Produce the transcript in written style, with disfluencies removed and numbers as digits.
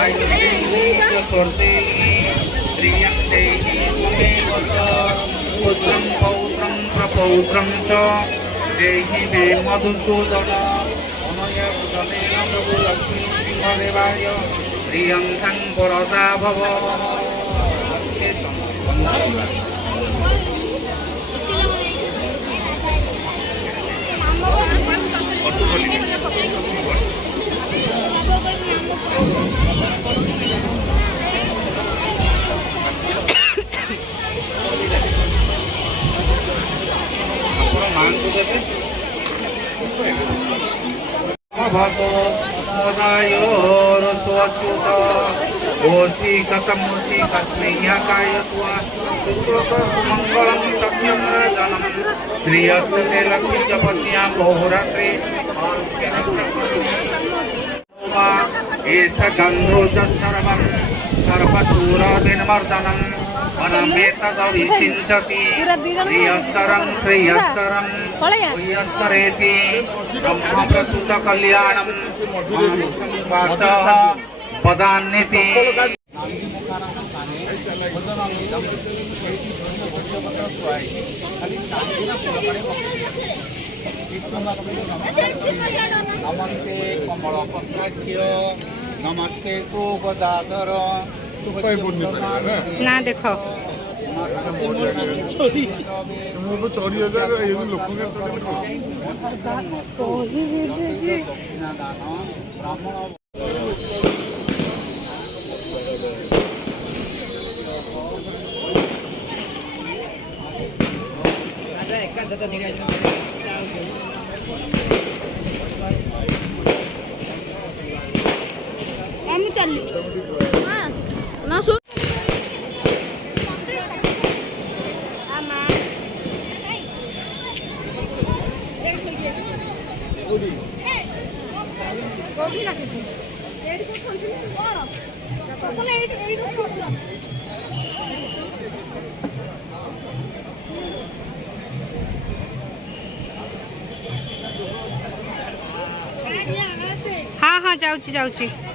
आयुर्देहि च स्वर्देहि श्रियं देहि त्वमेव च पुत्रं पौत्रं प्रपौत्रं च देहि मे मधुसूदन अनया उदनेन प्रभु लक्ष्मी सिंहदेवाय श्रियं तं वरदा भव ओसी कथमोसी कस्मैयाकाय त्वा मंगलम सत्यम राजनम श्रीयस्ते लक्ष्मी च पश्यां बहुरात्रे एष गन्धो च सर्वं सर्वशूरदिनमर्दनं वनमेतदभिषिञ्चति श्रीयस्तरं श्रेयस्तरं श्रेयस्तरेति ब्रह्मप्रसूतकल्याणं वासः पदान्यति नमस्ते कमलपत्राख्य नमस्ते तु गदाधर ना देखो चली ना सुन हाँ हाँ जाऊँ जाऊँ